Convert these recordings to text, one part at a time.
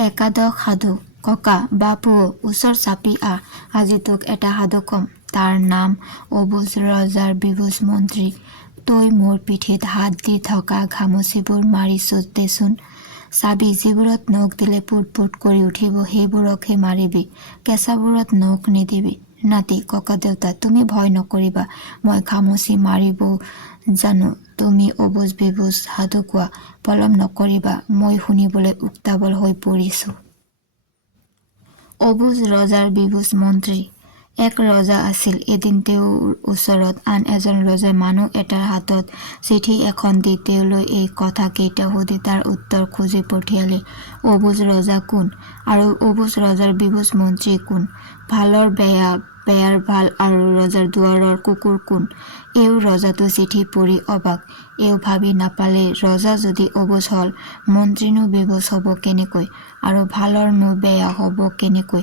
একাদশ সাধু। ককা বাপু ওচৰ চাপি আজি তোক এটা সাধু কম। তাৰ নাম অবুজ ৰজাৰ বিবুজ মন্ত্ৰী। তই মোৰ পিঠিত হাত দি থকা ঘামচিবোৰ মাৰিছ দেচোন। চাবি যিবোৰত নখ দিলে পুট পুট কৰি উঠিব সেইবোৰকহে মাৰিবি, কেঁচাবোৰত নখ নিদিবি। নাতি ককা দেউতা তুমি ভয় নকৰিবা, মই ঘামচি মাৰিব জানো। তুমি অবুজ বিবুজ সাধু কোৱা, পলম নকৰিবা, মই শুনিবলৈ উত্তাৱল হৈ পৰিছো। অবুজ ৰজাৰ বিবুজ মন্ত্ৰী। এক ৰজা আছিল। এদিন তেওঁৰ ওচৰত আন এজন ৰজাই মানুহ এটাৰ হাতত চিঠি এখন দি তেওঁলৈ এই কথা কেইটা সুধি তাৰ উত্তৰ খুজি পঠিয়ালে। অবুজ ৰজা কোন আৰু অবুজ ৰজাৰ বিবুজ মন্ত্ৰী কোন? ভালৰ বেয়া, বেয়াৰ ভাল আৰু ৰজাৰ দুৱাৰৰ কুকুৰ কোন? এওঁ ৰজাটো চিঠি পঢ়ি অবাক। এওঁ ভাবি নাপালে ৰজা যদি অবুজ হল, মন্ত্ৰীনো বিবুজ হব কেনেকৈ? আৰু ভালৰনো বেয়া হব কেনেকৈ?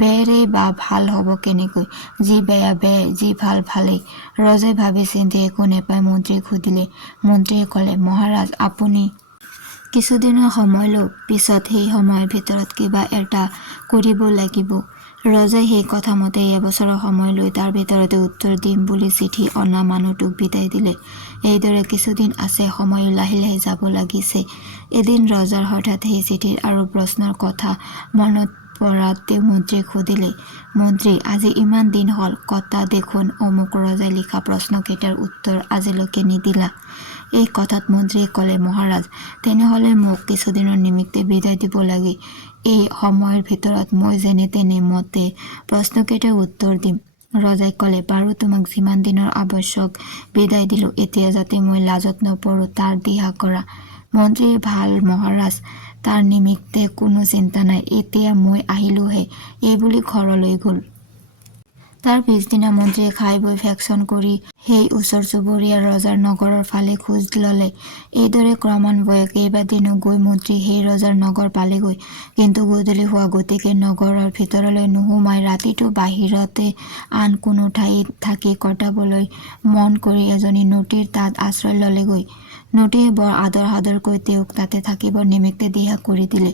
বেয়াৰেই বা ভাল হব কেনেকৈ? যি বেয়া বেয়াই, যি ভাল ভালেই। ৰজাই ভাবি চিন্তি একো নেপাই মন্ত্ৰীক সুধিলে। মন্ত্ৰীয়ে কলে, মহাৰাজ আপুনি কিছুদিনৰ সময় লওক, পিছত সেই সময়ৰ ভিতৰত কিবা এটা কৰিব লাগিব। ৰজাই সেই কথা মতে এবছৰৰ সময় লৈ তাৰ ভিতৰতে উত্তৰ দিম বুলি চিঠি অনা মানুহটোক বিদায় দিলে। এইদৰে কিছুদিন আছে, সময় লাহে লাহে যাব লাগিছে। এদিন ৰজাৰ হঠাৎ সেই চিঠিৰ আৰু প্ৰশ্নৰ কথা মনত পৰাত তেওঁ মন্ত্ৰীক সুধিলে, মন্ত্ৰী আজি ইমান দিন হল, কতা দেখোন অমুক ৰজাই লিখা প্ৰশ্নকেইটাৰ উত্তৰ আজিলৈকে নিদিলা। এই কথাত মন্ত্ৰীয়ে কলে, মহাৰাজ তেনেহলে মোক কিছুদিনৰ নিমিত্তে বিদায় দিব লাগে। এই সময়ৰ ভিতৰত মই যেনে তেনে মতে প্ৰশ্নকেইটাৰ উত্তৰ দিম। ৰজাই কলে, বাৰু তোমাক যিমান দিনৰ আৱশ্যক বিদায় দিলো, এতিয়া যাতে মই লাজত নপৰো তাৰ দিহা কৰা। মন্ত্ৰীয়ে ভাল মহাৰাজ, তাৰ নিমিত্তে কোনো চিন্তা নাই, এতিয়া মই আহিলোহে, এইবুলি ঘৰলৈ গল। তাৰ পিছদিনা মন্ত্ৰীয়ে খাই বৈ ভেকচন কৰি সেই ওচৰ চুবুৰীয়া ৰজাৰ নগৰৰ ফালে খোজ ললে। এইদৰে ক্ৰমান্বয়ে কেইবাদিনো গৈ মন্ত্ৰী সেই ৰজাৰ নগৰ পালেগৈ। কিন্তু গধূলি হোৱা গতিকে নগৰৰ ভিতৰলৈ নোসোমাই ৰাতিটো বাহিৰতে আন কোনো ঠাইত থাকি কটাবলৈ মন কৰি এজনী নটীৰ তাত আশ্ৰয় ললেগৈ। নটীয়ে বৰ আদৰ সাদৰকৈ তেওঁক তাতে থাকিবৰ নিমিত্তে দিহা কৰি দিলে।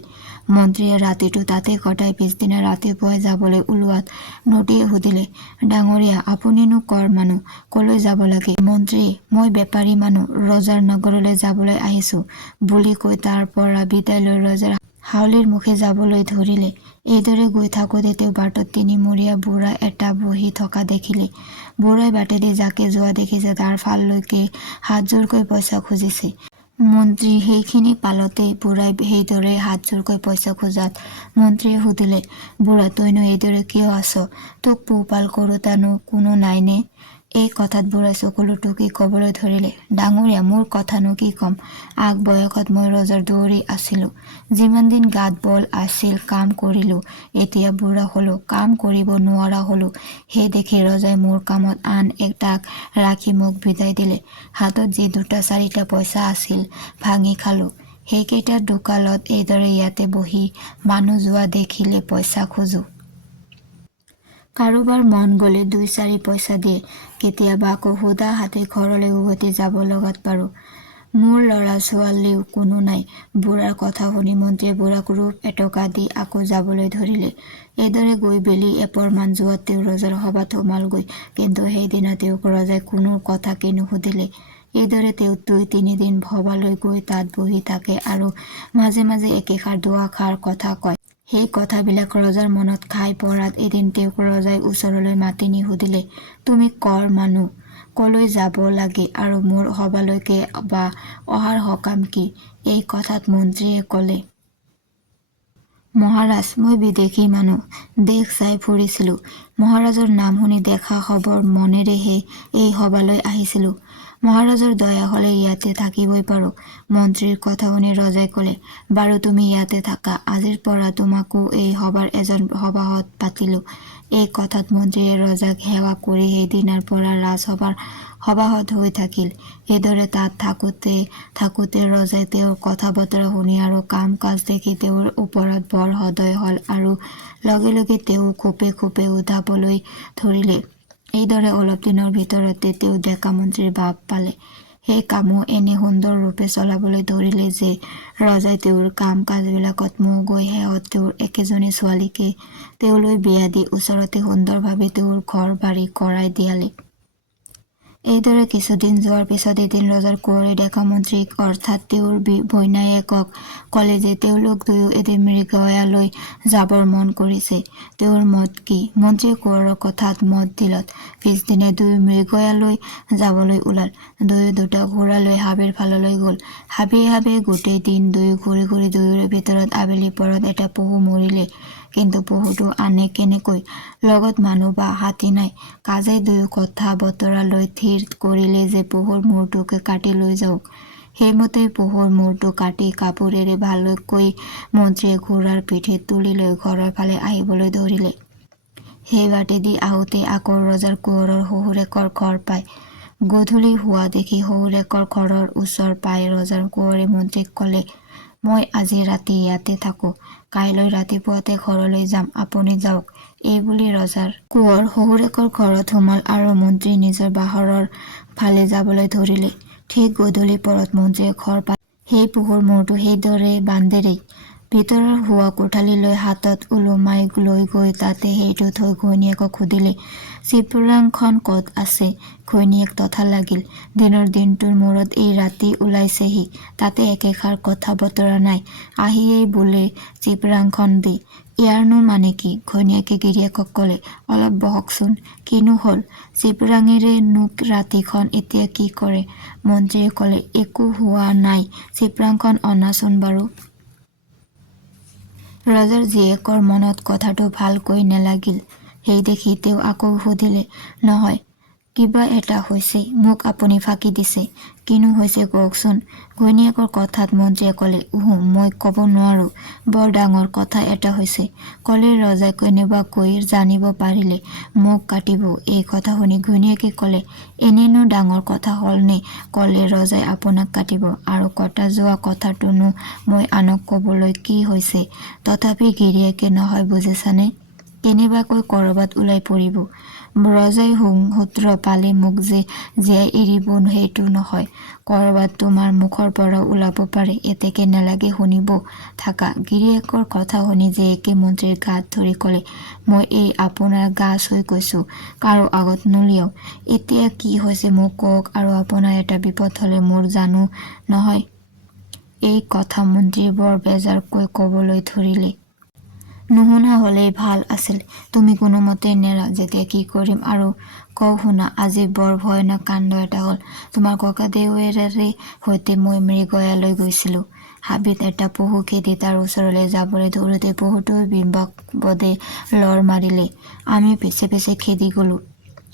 মন্ত্ৰীয়ে ৰাতিটো তাতে কটাই পিছদিনা ৰাতিপুৱাই যাবলৈ ওলোৱাত নটীয়ে সুধিলে, ডাঙৰীয়া আপুনিনো কৰ মানুহ, কলৈ যাব লাগে? মন্ত্ৰী মই বেপাৰী মানুহ, ৰজাৰ নগৰলৈ যাবলৈ আহিছো বুলি কৈ তাৰ পৰা বিদায় লৈ ৰজাৰ হাউলিৰ মুখে যাবলৈ ধৰিলে। এইদৰে গৈ থাকোতে তেওঁ বাটত তিনিমূৰীয়া বুঢ়া এটা বহি থকা দেখিলে। বুঢ়াই বাটেদি যাকে যোৱা দেখিছে তাৰ ফাললৈকে হাতজোৰকৈ পইচা খুজিছে। মন্ত্ৰী সেইখিনি পালতেই বুঢ়াই সেইদৰে হাতজোৰকৈ পইচা খোজাত মন্ত্ৰীয়ে সুধিলে, বুঢ়া তইনো এইদৰে কিয় আছ? তোক পোহপাল কৰোতানো কোনো নাইনে? এই কথাত বুঢ়াই চকুলো টুকি কবলৈ ধৰিলে, ডাঙৰীয়া মোৰ কথানো কি কম, আগ বয়সত মই ৰজাৰ দুৱৰী আছিলো। যিমান দিন গাত বল আছিল কাম কৰিলো, এতিয়া বুঢ়া হলো, কাম কৰিব নোৱাৰা হলো। সেই দেখি ৰজাই মোৰ কামত আন এটাক ৰাখি মোক বিদায় দিলে। হাতত যি দুটা চাৰিটা পইচা আছিল ভাঙি খালো। সেইকেইটা দোকালত এইদৰে ইয়াতে বহি মানুহ যোৱা দেখিলে পইচা খোজো। কাৰোবাৰ মন গলে ২-৪ পইচা দিয়ে, কেতিয়াবা আকৌ সুদা হাতে ঘৰলৈ উভতি যাব লগাত পাৰো। মোৰ লৰা ছোৱালীও কোনো নাই। বুঢ়াৰ কথা শুনি মন্ত্ৰীয়ে বুঢ়াক ৰূপ এটকা দি আকৌ যাবলৈ ধৰিলে। এইদৰে গৈ বেলি এপৰমান যোৱাত তেওঁ ৰজাৰ সভাত সোমালগৈ। কিন্তু সেইদিনা তেওঁক ৰজাই কোনো কথাকে নুসুধিলে। এইদৰে তেওঁ ২-৩ দিন সভালৈ গৈ তাত বহি থাকে আৰু মাজে মাজে একেষাৰ দুআষাৰ কথা কয়। সেই কথাবিলাক ৰজাৰ মনত খাই পৰাত এদিন তেওঁক ৰজাই ওচৰলৈ মাতি নি সুধিলে, তুমি কৰ মানুহ, কলৈ যাব লাগে আৰু মোৰ সভালৈকে বা অহাৰ সকাম কি? এই কথাত মন্ত্ৰীয়ে কলে, মহাৰাজ মই বিদেশী মানুহ, দেশ চাই ফুৰিছিলো। মহাৰাজৰ নাম শুনি দেখা খবৰ মনেৰেহে এই সভালৈ আহিছিলো। মহাৰাজৰ দয়া হলে ইয়াতে থাকিবই পাৰো। মন্ত্ৰীৰ কথা শুনি ৰজাই কলে, বাৰু তুমি ইয়াতে থাকা, আজিৰ পৰা তোমাকো এই সভাৰ এজন সভাসদ পাতিলো। এই কথাত মন্ত্ৰীয়ে ৰজাক সেৱা কৰি সেইদিনাৰ পৰা ৰাজসভাৰ সভাসদ হৈ থাকিল। এইদৰে তাত থাকোতে থাকোতে ৰজাই তেওঁৰ কথা বতৰা শুনি আৰু কাম কাজ দেখি তেওঁৰ ওপৰত বৰ সদয় হল আৰু লগে লগে তেওঁ খোপে খোপে উধাবলৈ ধৰিলে। এইদৰে অলপ দিনৰ ভিতৰতে তেওঁ ডেকা মন্ত্ৰীৰ ভাৱ পালে। সেই কামো এনে সুন্দৰ ৰূপে চলাবলৈ ধৰিলে যে ৰজাই তেওঁৰ কাম কাজবিলাকত মুখ গৈ শেহত তেওঁৰ একেজনী ছোৱালীকে তেওঁলৈ বিয়া দি ওচৰতে সুন্দৰভাৱে তেওঁৰ ঘৰ বাৰী কৰাই দিয়ালে। এইদৰে কিছুদিন যোৱাৰ পিছত এদিন ৰজাৰ কোঁৱৰে ডেকা মন্ত্ৰীক অৰ্থাৎ তেওঁৰ ভৈনায়েকক ক'লে যে তেওঁলোক দুয়ো এদিন মৃগয়ালৈ যাবৰ মন কৰিছে। তেওঁৰ মত কি? মন্ত্ৰীয়ে কোঁৱৰৰ কথাত মত দিলত পিছদিনে দুয়ো মৃগয়ালৈ যাবলৈ ওলাল। দুয়ো দুটা ঘোঁৰা লৈ হাবিৰ ফাললৈ গ'ল। হাবিয়ে গোটেই দিন দুয়ো ঘূৰি ঘূৰি দুয়োৰে ভিতৰত আবেলি পৰত এটা পহু মৰিলে। কিন্তু পহুটো আনে কেনেকৈ? লগত মানুহ বা হাতী নাই। কাজেই দুয়ো কথা বতৰা লৈ থিৰ কৰিলে যে পহুৰ মূৰটোকে কাটি লৈ যাওক। সেইমতেই পহুৰ মূৰটো কাটি কাপোৰেৰে ভালকৈ মন্ত্ৰীয়ে ঘোঁৰাৰ পিঠিত তুলি লৈ ঘৰৰ ফালে আহিবলৈ ধৰিলে। সেই বাটেদি আহোঁতে আকৌ ৰজাৰ কোঁৱৰৰ শহুৰেকৰ ঘৰ পায়। গধূলি হোৱা দেখি শহুৰেকৰ ঘৰৰ ওচৰ পাই ৰজাৰ কোঁৱৰে মন্ত্ৰীক ক'লে, মই আজি ৰাতি ইয়াতে থাকোঁ, কাইলৈ ৰাতিপুৱাতে ঘৰলৈ যাম, আপুনি যাওক। এইবুলি ৰজাৰ কোঁৱৰ শহুৰেকৰ ঘৰত সোমাল আৰু মন্ত্ৰী নিজৰ বাহৰৰ ফালে যাবলৈ ধৰিলে। ঠিক গধূলি পৰত মন্ত্ৰীয়ে ঘৰ পাই সেই পহুৰ মূৰটো সেইদৰে বান্ধেৰেই ভিতৰৰ শোৱা কোঠালীলৈ হাতত ওলোমাই লৈ গৈ তাতে সেইটো থৈ ঘৈণীয়েকক সুধিলে, চিপৰাংখন ক'ত আছে? ঘৈণীয়েক তথা লাগিল, দিনটোৰ মূৰত এই ৰাতি ওলাইছেহি, তাতে একেষাৰ কথা বতৰা নাই, আহিয়েই বোলে চিপৰাংখন দি। ইয়াৰনো মানে কি? ঘৈণীয়েকে গিৰিয়েকক ক'লে, অলপ বহকচোন, কিনো হ'ল? চিপৰাঙেৰে নোক ৰাতিখন এতিয়া কি কৰে? মন্ত্ৰীয়ে ক'লে, একো হোৱা নাই, চিপৰাংখন অনাচোন বাৰু। ৰজাৰ জীয়েকৰ মনত কথাটো ভালকৈ নেলাগিল। সেই দেখি তেওঁ আকৌ সুধিলে, নহয়, কিবা এটা হৈছে, মোক আপুনি ফাঁকি দিছে, কিনো হৈছে কওকচোন। ঘৈণীয়েকৰ কথাত মন্ত্ৰীয়ে ক'লে, মই ক'ব নোৱাৰো, বৰ ডাঙৰ কথা এটা হৈছে। ক'লে ৰজাই কেনেবাকৈ জানিব পাৰিলে মোক কাটিব। এই কথা শুনি ঘৈণীয়েকে ক'লে, এনেনো ডাঙৰ কথা হ'লনে ক'লে ৰজাই আপোনাক কাটিব, আৰু কটা যোৱা কথাটোনো মই আনক ক'বলৈ কি হৈছে? তথাপি গিৰিয়েকে নহয় বুজিছানে, কেনেবাকৈ ক'ৰবাত ওলাই পৰিব। ৰজাই সূত্ৰ পালে মোক যে জীয়াই এৰিব সেইটো নহয়, ক'ৰবাত তোমাৰ মুখৰ পৰা ওলাব পাৰে, এতেকে নেলাগে শুনিব থাকা। গিৰিয়েকৰ কথা শুনি জীয়েকে মন্ত্ৰীৰ গাত ধৰি ক'লে, মই এই আপোনাৰ গা চুই কৈছোঁ, কাৰো আগত নুলিয়াও। এতিয়া কি হৈছে মোক কওক, আৰু আপোনাৰ এটা বিপদ হ'লে মোৰ জানো নহয়। এই কথা মন্ত্ৰীয়ে বৰ বেজাৰকৈ ক'বলৈ ধৰিলে। নুশুনা হ'লেই ভাল আছিল, তুমি কোনোমতে নেৰা যেতিয়া কি কৰিম আৰু কওঁ শুনা। আজি বৰ ভয়ানক কাণ্ড এটা হ'ল। তোমাৰ ককাদেউয়েৰাৰে সৈতে মই মৃগয়ালৈ গৈছিলোঁ। হাবিত এটা পহু খেদি তাৰ ওচৰলৈ যাবলৈ ধৰোঁতে পহুটোৱে বিবাকবদে লৰ মাৰিলে। আমি পিছে পিছে খেদি গ'লো।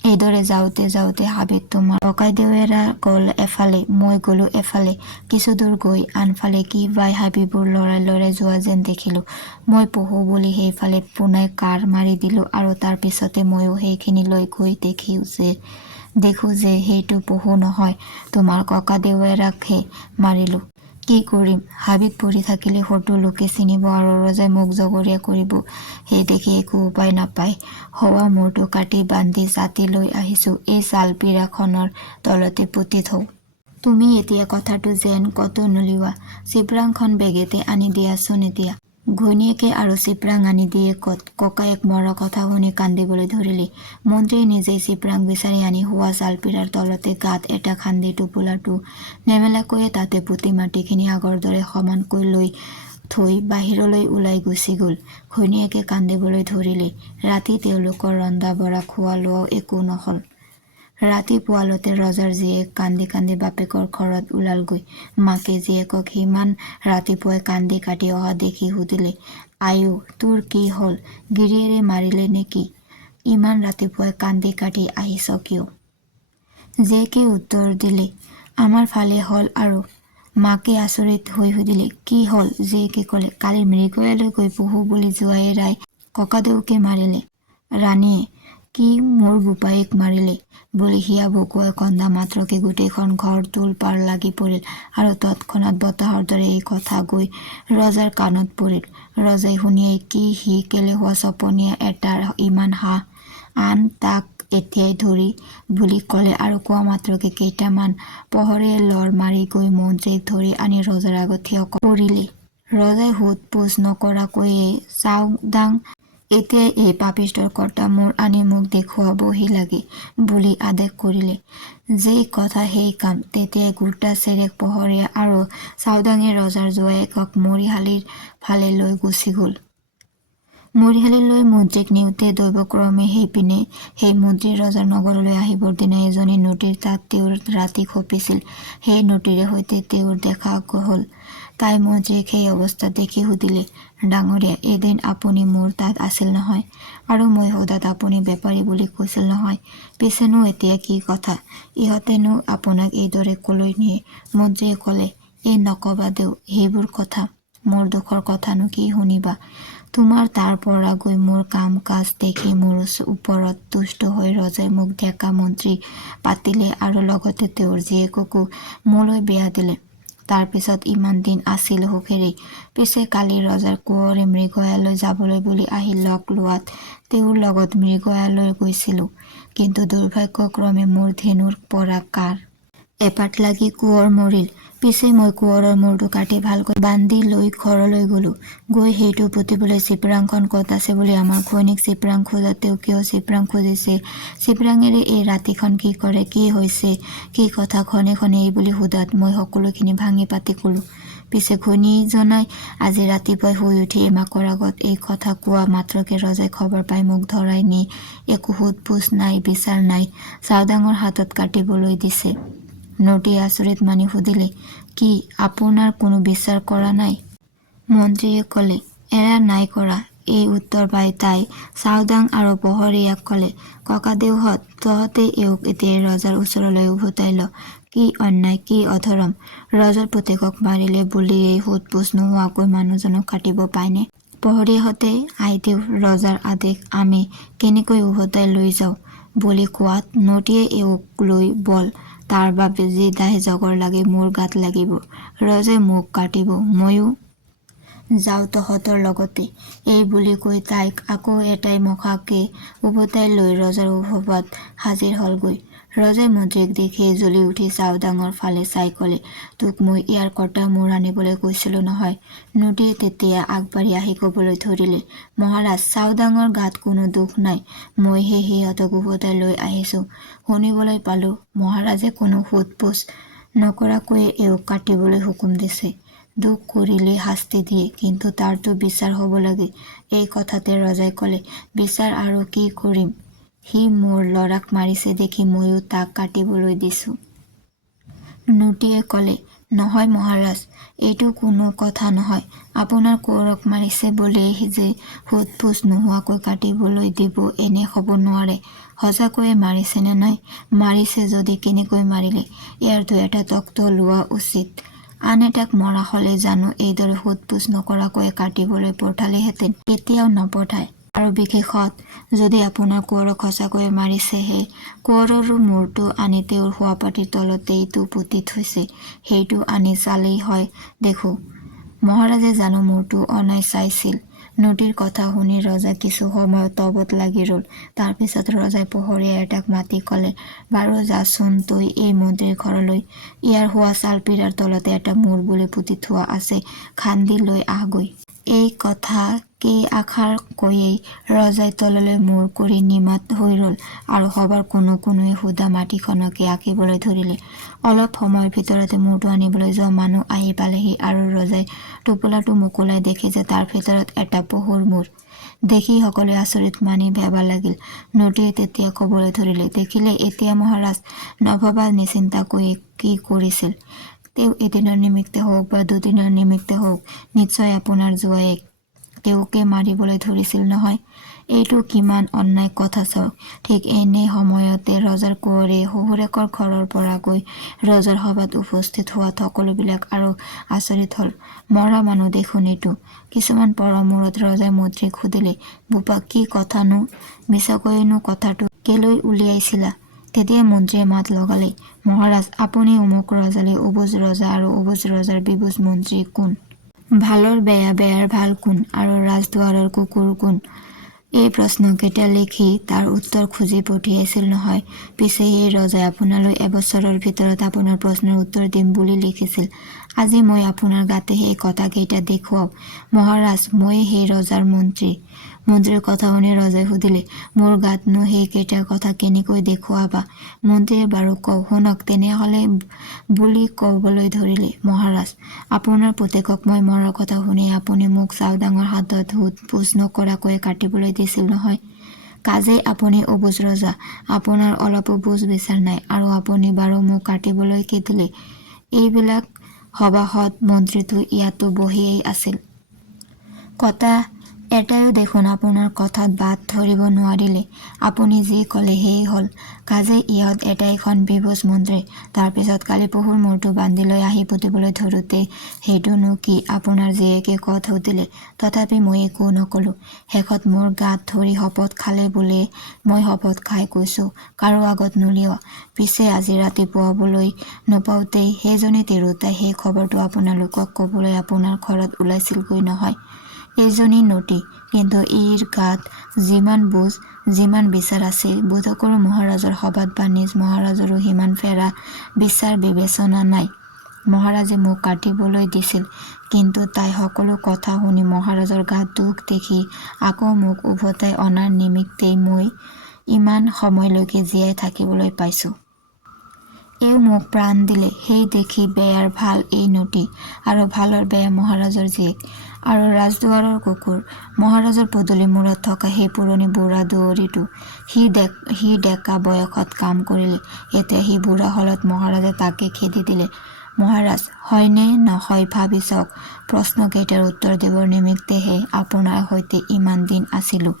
এইদৰে যাওঁতে হাবিত তোমাৰ ককাইদেউয়েৰা গ'ল এফালে, মই গ'লো এফালে। কিছুদূৰ গৈ আনফালে কি বাই হাবিবোৰ লৰাই যোৱা যেন দেখিলোঁ। মই পহু বুলি সেইফালে পোনাই কাঢ় মাৰি দিলোঁ আৰু তাৰ পিছতে ময়ো সেইখিনিলৈ গৈ দেখো যে সেইটো পহু নহয়, তোমাৰ ককাদেউয়েৰাকহে মাৰিলোঁ। কি কৰিম? হাবিত পৰি থাকিলে হয়তো লোকে চিনিব আৰু ৰজাই মোক জগৰীয়া কৰিব। সেই দেখি একো উপায় নাপাই হোৱা মূৰটো কাটি বান্ধি ছাতি লৈ আহিছোঁ, এই চালপীৰাখনৰ তলতে পুতি থওঁ। তুমি এতিয়া কথাটো যেন কতো নুলিওৱা। চিপৰাংখন বেগেতে আনি দিয়াচোন এতিয়া। ঘৈণীয়েকে আৰু চিপৰাং আনি দিয়ে ক'ত? ককায়েক মৰা কথা শুনি কান্দিবলৈ ধৰিলে। মন্ত্ৰীয়ে নিজেই চিপৰাং বিচাৰি আনি শোৱা চালপীৰাৰ তলতে গাঁত এটা খান্দি টোপোলাটো নেমেলাকৈয়ে তাতে পুতি মাটিখিনি আগৰ দৰে সমানকৈ লৈ থৈ বাহিৰলৈ ওলাই গুচি গ'ল। ঘৈণীয়েকে কান্দিবলৈ ধৰিলে। ৰাতি তেওঁলোকৰ ৰন্ধা বঢ়া খোৱা লোৱাও একো নহ'ল। ৰাতি পুৱালতে ৰজাৰ জীয়েক কান্দি কান্দি বাপেকৰ ঘৰত ওলালগৈ। মাকে জীয়েকক সিমান ৰাতিপুৱাই কান্দি কাটি অহা দেখি সুধিলে, আইও তোৰ কি হ'ল? গিৰিয়েৰে মাৰিলে নে কি? ইমান ৰাতিপুৱাই কান্দি কাটি আহিছ কিয়? জীয়েকে উত্তৰ দিলে, আমাৰ ফালে হ'ল আৰু। মাকে আচৰিত হৈ সুধিলে, কি হ'ল? জীয়েকে ক'লে, কালি মৃগয়ালৈ গৈ পহু বুলি জোঁৱায়েৰাই ককাদেউকে মাৰিলে। ৰাণীয়ে কি মোৰ বোপাইক মাৰিলে বুলি হিয়া ভুকুৱাই কন্দা মাত্ৰকে গোটেইখন ঘৰ তোলপাৰ লাগি পৰিল আৰু তৎক্ষণাৎ বতাহৰ দৰে এই কথা গৈ ৰজাৰ কাণত পৰিল। ৰজাই শুনিয়েই কি সি কেলেহুৱা চপনীয়া এটাৰ ইমান সাহ, আন তাক এতিয়াই ধৰি বুলি ক'লে আৰু কোৱা মাত্ৰকে কেইটামান পহৰীয়াই লৰ মাৰি গৈ মন্ত্ৰীক ধৰি আনি ৰজাৰ আগত থিয় কৰিলে। ৰজাই সোধ পোছ নকৰাকৈয়ে চাওদাং এতিয়া এই পাপিষ্ঠৰ কৰ্তা মোৰ আনি মোক দেখুৱাবহি লাগে বুলি আদেশ কৰিলে। যেই কথা সেই কাম। তেতিয়াই গোটা চেৰেক পহৰীয়া আৰু চাওদাঙে ৰজাৰ জোৱায়েকক মৰিশালিৰ ফালে লৈ গুচি গ'ল। মৰিশালিলৈ মন্ত্ৰীক নিওঁতে দৈৱক্ৰমে সেইপিনে সেই মন্ত্ৰী ৰজাৰ নগৰলৈ আহিবৰ দিনা এজনী নটীৰ তাত তেওঁৰ ৰাতি খপিছিল। সেই নটীৰে সৈতে তেওঁৰ দেখা হ'ল। তাই মন্ত্ৰীক সেই অৱস্থাত দেখি সুধিলে, ডাঙৰীয়া, এদিন আপুনি মোৰ তাত আছিল নহয়, আৰু মই সোধাত আপুনি বেপাৰী বুলি কৈছিল নহয়, পিছেনো এতিয়া কি কথা? ইহঁতেনো আপোনাক এইদৰে কলৈ নিয়ে? মন্ত্ৰীয়ে ক'লে, এই নকবা দেও, সেইবোৰ কথা। মোৰ দুখৰ কথানো কি শুনিবা? তোমাৰ তাৰ পৰা গৈ মোৰ কাম কাজ দেখি মোৰ ওপৰত তুষ্ট হৈ ৰজাই মোক ডেকা মন্ত্ৰী পাতিলে আৰু লগতে তেওঁৰ জীয়েককো মোলৈ বিয়া দিলে। তাৰ পিছত ইমান দিন আছিল সুখেৰেই। পিছে কালি ৰজাৰ কোঁৱৰে মৃগয়ালৈ যাবলৈ বুলি আহি লগ লোৱাত তেওঁৰ লগত মৃগয়ালৈ গৈছিলোঁ। কিন্তু দুৰ্ভাগ্যক্ৰমে মোৰ ধেনুৰ পৰা কাঁড় এপাট লাগি কোঁৱৰ মৰিল। পিছে মই কোঁৱৰৰ মূৰটো কাটি ভালকৈ বান্ধি লৈ ঘৰলৈ গ'লোঁ। গৈ সেইটো পুতিবলৈ চিপৰাংখন ক'ত আছে বুলি আমাৰ ঘৈণীক চিপৰাং খোজাত তেওঁ কিয় চিপৰাং খুজিছে, চিপৰাঙেৰে এই ৰাতিখন কি কৰে, কি হৈছে, কি কথা ঘনে ঘনে এই বুলি সোধাত মই সকলোখিনি ভাঙি পাতি ক'লোঁ। পিছে ঘৈণীজনাই আজি ৰাতিপুৱাই শুই উঠি এমাকৰ আগত এই কথা কোৱা মাত্ৰকে ৰজাই খবৰ পাই মোক ধৰাই নি একো সোধ পোছ নাই, বিচাৰ নাই, চাওদাঙৰ হাতত কাটিবলৈ দিছে। নটীয়ে আচৰিত মানি সুধিলে, কি আপোনাৰ কোনো বিচাৰ কৰা নাই? মন্ত্ৰীয়ে ক'লে, এৰা নাই কৰা। এই উত্তৰ পাই তাই চাওদাং আৰু পহৰীয়াক ক'লে, ককাদেউহঁত, তহঁতে এওঁক এতিয়াই ৰজাৰ ওচৰলৈ উভতাই ল। কি অন্যায়, কি অধৰম! ৰজাৰ পুতেকক মাৰিলে বুলিয়েই সোধ পোছ নোহোৱাকৈ মানুহজনক কাটিব পায়নে? পহৰীয়াহঁতে আইদেউ, ৰজাৰ আদেশ, আমি কেনেকৈ উভতাই লৈ যাওঁ বুলি কোৱাত নটীয়ে এওঁক লৈ বল, তাৰ বাবে যি দাহ জগৰ লাগে মোৰ গাত লাগিব। ৰজাই মোক কাটিব, ময়ো যাওঁ তহঁতৰ লগতে। এই বুলি কৈ তাইক আকৌ এটাই মখাকে উভতাই লৈ ৰজাৰ সভাত হাজিৰ হলগৈ। ৰজাই মন্ত্ৰীক দেখি জ্বলি উঠি চাওদাঙৰ ফালে চাই ক'লে, তোক মই ইয়াৰ কৰ্তা মূৰ আনিবলৈ কৈছিলোঁ নহয়। নটীয়ে তেতিয়া আগবাঢ়ি আহি ক'বলৈ ধৰিলে, মহাৰাজ, চাওদাঙৰ গাত কোনো দুখ নাই, মইহে সিহঁতক উভতাই লৈ আহিছোঁ। শুনিবলৈ পালোঁ মহাৰাজে কোনো সোধ পোছ নকৰাকৈয়ে এওঁক কাটিবলৈ হুকুম দিছে। দুখ কৰিলে শাস্তি দিয়ে, কিন্তু তাৰতো বিচাৰ হ'ব লাগে। এই কথাতে ৰজাই ক'লে, বিচাৰ আৰু কি কৰিম? সি মোৰ ল'ৰাক মাৰিছে দেখি ময়ো তাক কাটিবলৈ দিছোঁ। নটীয়ে ক'লে, নহয় মহাৰাজ, এইটো কোনো কথা নহয়। আপোনাৰ কোঁৱৰক মাৰিছে বুলিয়েই যে সোধ পোছ নোহোৱাকৈ কাটিবলৈ দিব এনে হ'ব নোৱাৰে। সঁচাকৈয়ে মাৰিছে নে নাই? মাৰিছে যদি কেনেকৈ মাৰিলে? ইয়াৰতো এটা তক্ত লোৱা উচিত। আন এটাক মৰা হ'লে জানো এইদৰে সোধ পোছ নকৰাকৈয়ে কাটিবলৈ পঠালেহেঁতেন? কেতিয়াও নপঠায়। আৰু বিশেষত যদি আপোনাৰ কোঁৱৰক সঁচাকৈয়ে মাৰিছে, সেই কোঁৱৰৰো মূৰটো আনি তেওঁৰ শোৱাপাটিৰ তলতেইতো পুতি থৈছে, সেইটো আনি চালেই হয় দেখোঁ। মহাৰাজে জানো মূৰটো অনাই চাইছিল? নটীৰ কথা শুনি ৰজা কিছু সময় তবত লাগি ৰ'ল। তাৰ পিছত ৰজাই পহৰীয়া এটাক মাতি ক'লে, বাৰু যাচোন তই এই মন্ত্ৰীৰ ঘৰলৈ। ইয়াৰ শোৱা চালপীৰাৰ তলতে এটা মূৰ বুলি পুতি থোৱা আছে, খান্দি লৈ আহগৈ। এই কথা কেইআষাৰ কৈয়েই ৰজাই তললৈ মূৰ কৰি নিমাত হৈ ৰ'ল আৰু সভাৰ কোনোৱে সোধা মাটিখনকে আঁকিবলৈ ধৰিলে। অলপ সময়ৰ ভিতৰতে মূৰটো আনিবলৈ যোৱা মানুহ আহি পালেহি আৰু ৰজাই টোপোলাটো মোকোলাই দেখে যে তাৰ ভিতৰত এটা পহুৰ মূৰ। দেখি সকলোৱে আচৰিত মানি ভেবা লাগিল। নটীয়ে তেতিয়া ক'বলৈ ধৰিলে, দেখিলে এতিয়া মহাৰাজ, নভবা নিচিন্তাকৈ কি কৰিছিল। তেওঁ এদিনৰ নিমিত্তে হওক বা দুদিনৰ নিমিত্তে হওক নিশ্চয় আপোনাৰ জোৱায়েক, তেওঁকে মাৰিবলৈ ধৰিছিল নহয়। এইটো কিমান অন্যায় কথা চাওক। ঠিক এনে সময়তে ৰজাৰ কোঁৱৰে শহুৰেকৰ ঘৰৰ পৰা গৈ ৰজাৰ সভাত উপস্থিত হোৱাত সকলোবিলাক আৰু আচৰিত হ'ল। মৰা মানুহ দেখোন এইটো। কিছুমান পৰৰ মূৰত ৰজাই মন্ত্ৰীক সুধিলে, বোপা, কি কথানো? মিছাকৈনো কথাটো কেলৈ উলিয়াইছিলা? তেতিয়া মন্ত্ৰীয়ে মাত লগালে, মহাৰাজ, আপুনি অমুক ৰজালৈ অবুজ ৰজা আৰু অবুজ ৰজাৰ বিবুজ মন্ত্ৰী কোন? ভালৰ বেয়া, বেয়াৰ ভাল কোন? আৰু ৰাজদুৱাৰৰ কুকুৰ কোন? এই প্ৰশ্নকেইটা লিখি তাৰ উত্তৰ খুজি পঠিয়াইছিল নহয়। পিছে সেই ৰজাই আপোনালৈ এবছৰৰ ভিতৰত আপোনাৰ প্ৰশ্নৰ উত্তৰ দিম বুলি লিখিছিল। আজি মই আপোনাৰ গাতে সেই কথাকেইটা দেখুৱাওঁ। মহাৰাজ, মই সেই ৰজাৰ মন্ত্ৰী। মন্ত্ৰীৰ কথা শুনি ৰজাই সুধিলে, মোৰ গাতনো সেইকেইটা কথা কেনেকৈ দেখুৱাবা? মন্ত্ৰীয়ে বাৰু কওঁ শুনক তেনেহ'লে বুলি ক'বলৈ ধৰিলে। মহাৰাজ, আপোনাৰ পুতেকক মই মৰাৰ কথা শুনি আপুনি মোক চাওদাঙৰ হাতত সোধ-পোছ নকৰাকৈ কাটিবলৈ দিছিল নহয়। কাজেই আপুনি অবুজ ৰজা, আপোনাৰ অলপো বুজ বিচাৰ নাই আৰু আপুনি বাৰু মোক কাটিবলৈ দিলে। এইবিলাক সবাহত মন্ত্ৰীটো ইয়াতো বহিয়েই আছিল। কথা এটাইও দেখোন আপোনাৰ কথাত বাট ধৰিব নোৱাৰিলে। আপুনি যি ক'লে সেই হ'ল। কাজেই ইহঁত এটাইখন বিবুজ মন্ত্ৰী। তাৰপিছত কালি পহুৰ মূৰটো বান্ধি লৈ আহি পুতিবলৈ ধৰোঁতে সেইটোনো কি আপোনাৰ জীয়েকে ক'ত সুধিলে। তথাপি মই একো নকলোঁ। শেষত মোৰ গাত ধৰি শপত খালে বোলে মই শপত খাই কৈছোঁ কাৰো আগত নুলিওৱা। পিছে আজি ৰাতিপুৱাবলৈ নোপাওঁতেই সেইজনী তিৰোতাই সেই খবৰটো আপোনালোকক ক'বলৈ আপোনাৰ ঘৰত ওলাইছিলগৈ নহয়। এইজনী নটী, কিন্তু ইৰ গাত যিমান বুজ, যিমান বিচাৰ আছিল, বোধকৰো মহাৰাজৰ সভাত বা নিজ মহাৰাজৰো সিমান ফেৰা বিচাৰ বিবেচনা নাই। মহাৰাজে মোক কাটিবলৈ দিছিল, কিন্তু তাই সকলো কথা শুনি মহাৰাজৰ গাত দুখ দেখি আকৌ মোক উভতাই অনাৰ নিমিত্তেই মই ইমান সময়লৈকে জীয়াই থাকিবলৈ পাইছোঁ। এওঁ মোক প্ৰাণ দিলে। সেই দেখি বেয়াৰ ভাল এই নটী, আৰু ভালৰ বেয়া মহাৰাজৰ জীয়েক, আৰু ৰাজদুৱাৰৰ কুকুৰ। মহাৰাজৰ পদূলি মূৰত থকা সেই পুৰণি বুঢ়া দুৱৰীটো, সি ডেকা বয়সত কাম কৰিলে, এতিয়া সি বুঢ়া হলত মহাৰাজে তাকে খেদি দিলে। মহাৰাজ, হয়নে নহয় ভাবি চাওক। প্ৰশ্নকেইটাৰ উত্তৰ দিবৰ নিমিত্তেহে আপোনাৰ সৈতে ইমান দিন আছিলোঁ।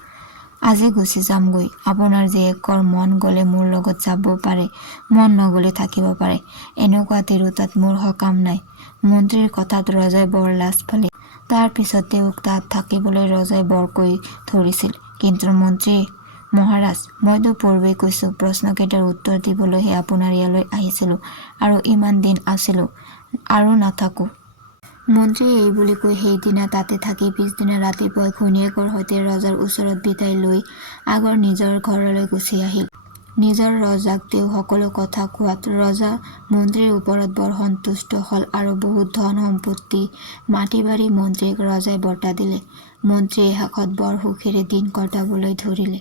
আজি গুচি যামগৈ। আপোনাৰ জীয়েকৰ মন গ'লে মোৰ লগত যাব পাৰে, মন নগ'লে থাকিব পাৰে। এনেকুৱা তিৰোতাত মোৰ সকাম নাই। মন্ত্ৰীৰ কথাত ৰজাই বৰ লাজ পালে। তাৰ পিছত তেওঁক তাত থাকিবলৈ ৰজাই বৰকৈ ধৰিছিল। কিন্তু মন্ত্ৰী মহাৰাজ, মইতো পূৰ্বেই কৈছোঁ প্ৰশ্নকেইটাৰ উত্তৰ দিবলৈহে আপোনাৰ ইয়ালৈ আহিছিলোঁ আৰু ইমান দিন আছিলোঁ আৰু নাথাকোঁ। মন্ত্ৰীয়ে এই বুলি কৈ সেইদিনা তাতে থাকি পিছদিনা ৰাতিপুৱাই ঘৈণীয়েকৰ সৈতে ৰজাৰ ওচৰত বিদায় লৈ আগৰ নিজৰ ঘৰলৈ গুচি আহিল। নিজৰ ৰজাক তেওঁ সকলো কথা কোৱাত ৰজা মন্ত্ৰীৰ ওপৰত বৰ সন্তুষ্ট হ'ল আৰু বহুত ধন সম্পত্তি, মাটি-বাৰী মন্ত্ৰীক ৰজাই বঁটা দিলে। মন্ত্ৰীয়ে শেষত বৰ সুখেৰে দিন কটাবলৈ ধৰিলে।